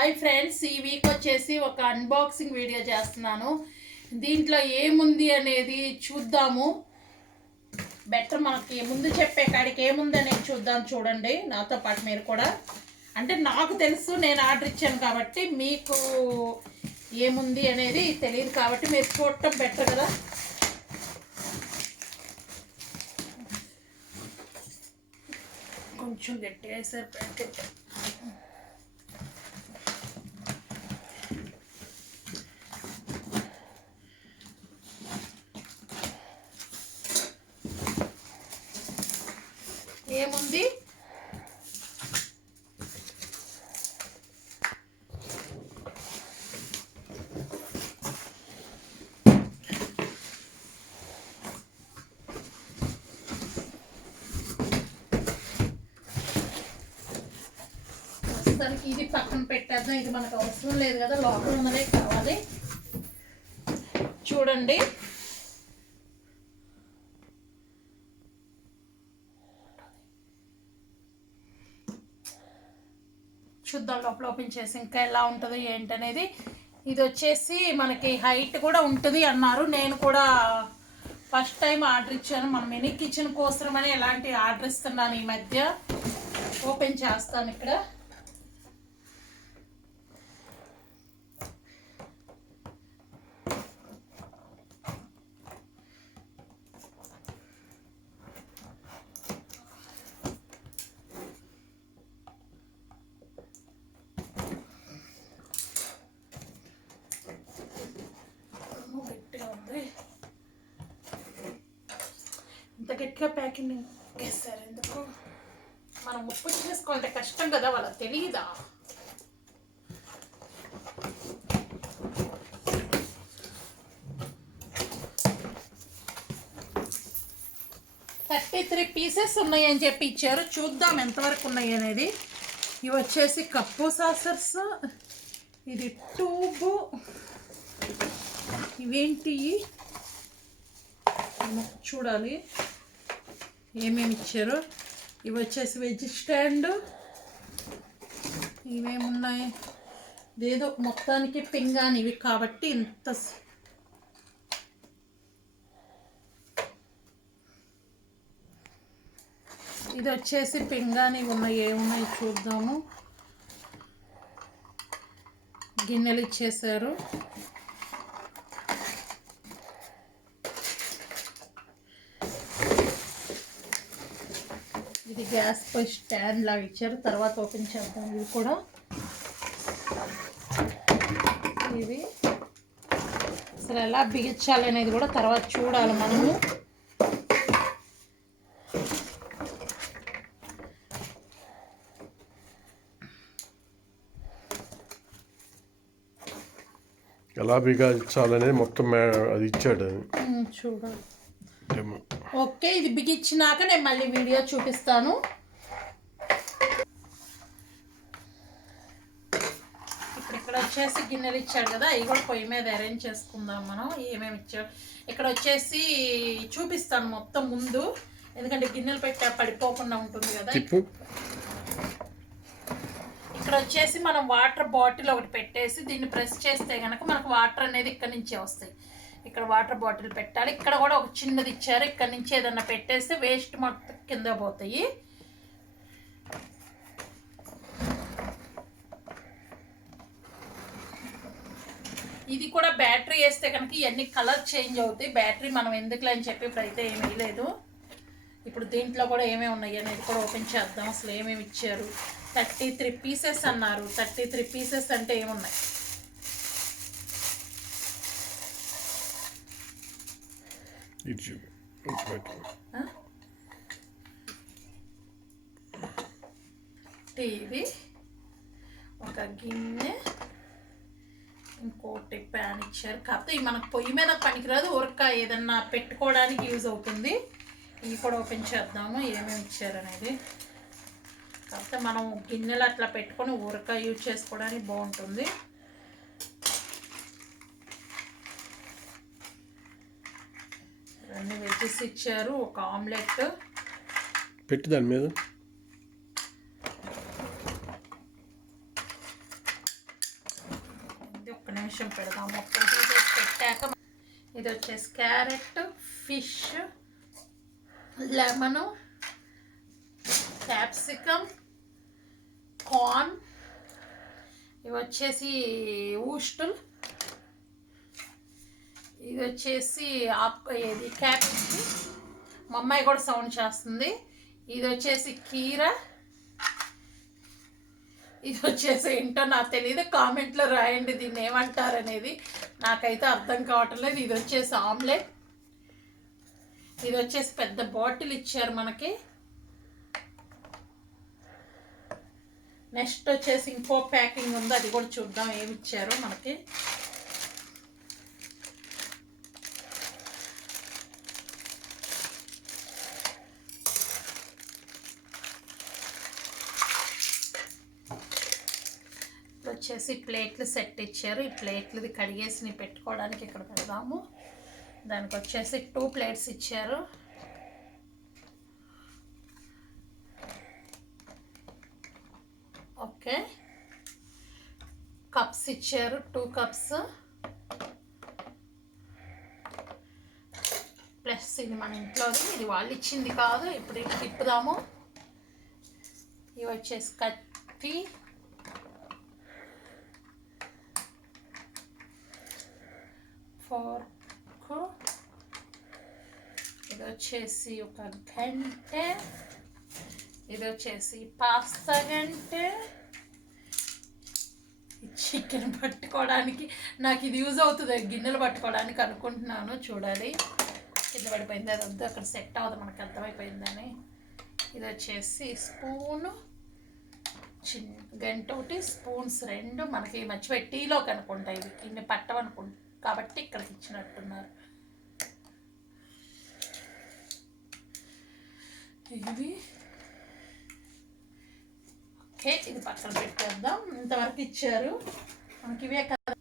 Hi friends, ఈ week వచ్చేసి ఒక అన్బాక్సింగ్ వీడియో చేస్తున్నాను. దీంట్లో ఏముంది అనేది చూద్దాము. బెటర్ మనకి ముందు చెప్పే కాడికి ఏముంది అనేది చూద్దాం. చూడండి నాతో పాటు మీరు కూడా. అంటే నాకు తెలుసు, నేను ఆర్డర్ ఇచ్చాను కాబట్టి. మీకు ఏముంది అనేది తెలియదు కాబట్టి మీరు చూడటం బెటర్ కదా. కొంచెం గట్టిగా వేసారు ప్యాకెట్. ఏముంది? ప్రస్తుతానికి ఇది పక్కన పెట్టేద్దాం. ఇది మనకు అవసరం లేదు కదా, లోపల ఉన్నదే కావాలి. చూడండి, చూద్దాం లోపల ఓపెన్ చేసి ఇంకా ఎలా ఉంటుందో ఏంటనేది. ఇది వచ్చేసి మనకి హైట్ కూడా ఉంటుంది అన్నారు. నేను కూడా ఫస్ట్ టైం ఆర్డర్ ఇచ్చాను. మన మినీ కిచెన్ కోసమని ఎలాంటి ఆర్డర్ ఇస్తున్నాను ఈ మధ్య. ఓపెన్ చేస్తాను. ఇక్కడ ఇంత గట్టిగా ప్యాకింగ్ వేస్తారు ఎందుకు? మనం ఉప్పు చేసుకోవాలంటే కష్టం కదా, వాళ్ళకి తెలియదా? $33 పీసెస్ ఉన్నాయని చెప్పి ఇచ్చారు. చూద్దాం ఎంతవరకు ఉన్నాయి అనేది. ఇవి వచ్చేసి కప్పు సాసర్స్, ఇది ట్యూబు, ఇవేంటి చూడాలి ఏమేమి ఇచ్చారు. ఇవి వచ్చేసి వెజ్ స్టాండ్, ఇవేమున్నాయి ఏదో మొత్తానికి పింగాని ఇవి కాబట్టి ఇంత. ఇది వచ్చేసి పింగాని ఉన్నాయి. ఏమున్నాయి చూద్దాము. గిన్నెలు ఇచ్చేసారు. ఇది గ్యాస్ పై స్టాండ్ లాగా ఇచ్చారు. తర్వాత ఓపెన్ చేద్దాం. ఇవి కూడా ఇవి అసలు ఎలా బిగించాలి అనేది కూడా తర్వాత చూడాలి మనము. ఎలా బిగించాలనేది మొత్తం అది ఇచ్చాడు. చూడాలి. ఓకే, ఇది బిగించినాక నేను మళ్ళీ వీడియో చూపిస్తాను. ఇప్పుడు ఇక్కడ వచ్చేసి గిన్నెలు ఇచ్చాడు కదా, అవి కూడా పొయ్యి మీద అరేంజ్ చేసుకుందాం మనం. ఏమేమి ఇచ్చాడు ఇక్కడ వచ్చేసి చూపిస్తాను మొత్తం ముందు, ఎందుకంటే గిన్నెలు పెట్టా పడిపోకుండా ఉంటుంది కదా. ఇక్కడ వచ్చేసి మనం వాటర్ బాటిల్ ఒకటి పెట్టేసి దీన్ని ప్రెస్ చేస్తే కనుక మనకు వాటర్ అనేది ఇక్కడ నుంచే వస్తాయి. ఇక్కడ వాటర్ బాటిల్ పెట్టాలి. ఇక్కడ కూడా ఒక చిన్నది ఇచ్చారు. ఇక్కడ నుంచి ఏదన్నా పెట్టేస్తే వేస్ట్ మొత్తం కింద పోతాయి. ఇది కూడా బ్యాటరీ వేస్తే కనుక ఇవన్నీ కలర్ చేంజ్ అవుతాయి. బ్యాటరీ మనం ఎందుకులే అని చెప్పి ఇప్పుడైతే ఏమీ వేయలేదు. ఇప్పుడు దీంట్లో కూడా ఏమేమి ఉన్నాయి అనేది కూడా ఓపెన్ చేద్దాం. అసలు ఏమేమి ఇచ్చారు. 33 పీసెస్ అన్నారు. 33 పీసెస్ అంటే ఏమున్నాయి? టీవీ, ఒక గిన్నె, ఇంకోటి ప్యాన్ ఇచ్చారు. కాకపోతే ఇవి మనకు పొయ్యి మీద పనికిరాదు, ఊరక ఏదన్నా పెట్టుకోవడానికి యూజ్ అవుతుంది. ఇవి కూడా ఓపెన్ చేద్దాము ఏమేమి ఇచ్చారు అనేది. కాకపోతే మనం గిన్నెలు అట్లా పెట్టుకొని ఊరక యూజ్ చేసుకోవడానికి బాగుంటుంది. అన్ని వెజ్జెస్ ఇచ్చారు. ఒక ఆమ్లెట్ పెట్టి దాని మీద నిమిషం పెడదాం. మొత్తం తీసేసి పెట్టాక ఇది వచ్చేసి carrot, fish, lemon, capsicum, corn, ఇవి వచ్చేసి ఊస్టులు, ఇది వచ్చేసి ఇది క్యాబేజ్. మా అమ్మాయి కూడా సౌండ్ చేస్తుంది. ఇది వచ్చేసి కీర. ఇది వచ్చేసి ఏంటో నాకు తెలియదు, కామెంట్లో రాయండి దీన్ని ఏమంటారు అనేది, నాకైతే అర్థం కావటం లేదు. ఇది వచ్చేసి ఆమ్లెట్. ఇది వచ్చేసి పెద్ద బాటిల్ ఇచ్చారు మనకి. నెక్స్ట్ వచ్చేసి ఇంకో ప్యాకింగ్ ఉంది, అది కూడా చూద్దాం ఏమి ఇచ్చారో మనకి. వచ్చేసి ప్లేట్లు సెట్ ఇచ్చారు. ఈ ప్లేట్లు కడిగేసి పెట్టుకోవడానికి ఇక్కడ పెడదాము. దానికి వచ్చేసి 2 ప్లేట్స్ ఇచ్చారు. ఓకే, కప్స్ ఇచ్చారు, 2 కప్స్. ప్లస్ ఇది మన ఇంట్లోది, ఇది వాళ్ళు ఇచ్చింది కాదు. ఇప్పుడు ఇది తిప్పుదాము. ఇవి వచ్చేసి కత్తి, ఫోర్క్, ఇది వచ్చేసి ఒక గంటె, ఇది వచ్చేసి పాస్తా గంటె. చికెన్ పట్టుకోవడానికి నాకు ఇది యూజ్ అవుతుంది, గిన్నెలు పట్టుకోవడానికి అనుకుంటున్నాను. చూడాలి, కింద పడిపోయింది, అది వద్దు, అక్కడ సెట్ అవ్వదు, మనకు అర్థమైపోయిందని. ఇది వచ్చేసి స్పూను, చిన్న గంట ఒకటి, స్పూన్స్ 2. మనకి మర్చిపోయి టీలోకి అనుకుంటా, ఇది ఇన్ని పట్టవనుకుంటా కాబట్టి ఇక్కడికి ఇచ్చినట్టున్నారు. ఇది ఓకే, ఇది పక్కన పెట్టేద్దాం. ఇంతవరకు ఇచ్చారు మనకి, ఇవే కదా.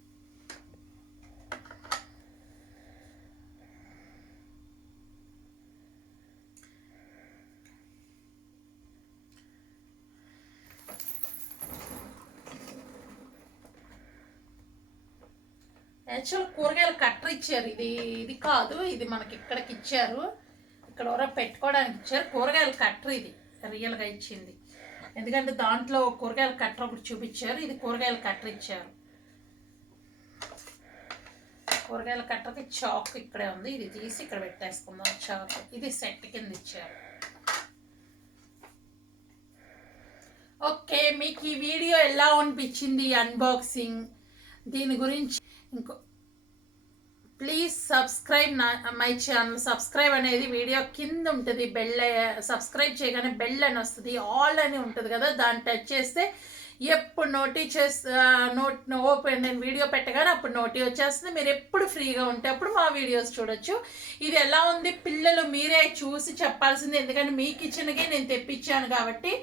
యాక్చువల్ కూరగాయల కట్టర్ ఇచ్చారు. ఇది కాదు, ఇది మనకి ఇక్కడికి ఇచ్చారు, ఇక్కడ ఎవరో పెట్టుకోవడానికి ఇచ్చారు. కూరగాయల కట్టర్ ఇది రియల్గా ఇచ్చింది, ఎందుకంటే దాంట్లో కూరగాయల కట్టర్ ఒకటి చూపించారు. ఇది కూరగాయల కట్టర్ ఇచ్చారు. కూరగాయల కట్టర్కి చాక్ ఇక్కడే ఉంది, ఇది తీసి ఇక్కడ పెట్టేసుకుందాం చాక్. ఇది సెట్ కింద ఇచ్చారు. ఓకే, మీకు ఈ వీడియో ఎలా అనిపించింది అన్బాక్సింగ్, దీని గురించి ఇంకో please subscribe my channel. Subscribe అనేది వీడియో కింద ఉంటుంది, బెల్. సబ్స్క్రైబ్ చేయగానే బెల్ అని వస్తుంది, ఆల్ అని ఉంటుంది కదా, దాన్ని టచ్ చేస్తే ఎప్పుడు ఓపెన్ నేను వీడియో పెట్టగానే అప్పుడు నోటి వచ్చేస్తుంది. మీరు ఎప్పుడు ఫ్రీగా ఉంటే అప్పుడు మా వీడియోస్ చూడొచ్చు. ఇది ఎలా ఉంది పిల్లలు మీరే చూసి చెప్పాల్సింది, ఎందుకంటే మీ కిచెన్కి నేను తెప్పించాను కాబట్టి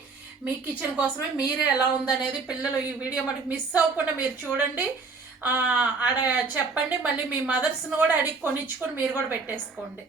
మీ కిచెన్ కోసమే మీరే ఎలా ఉందనేది పిల్లలు ఈ వీడియో మనకి మిస్ అవ్వకుండా మీరు చూడండి, చెప్పండి. మళ్ళీ మీ మదర్స్ని కూడా అడిగి కొనిచ్చుకొని మీరు కూడా పెట్టేసుకోండి.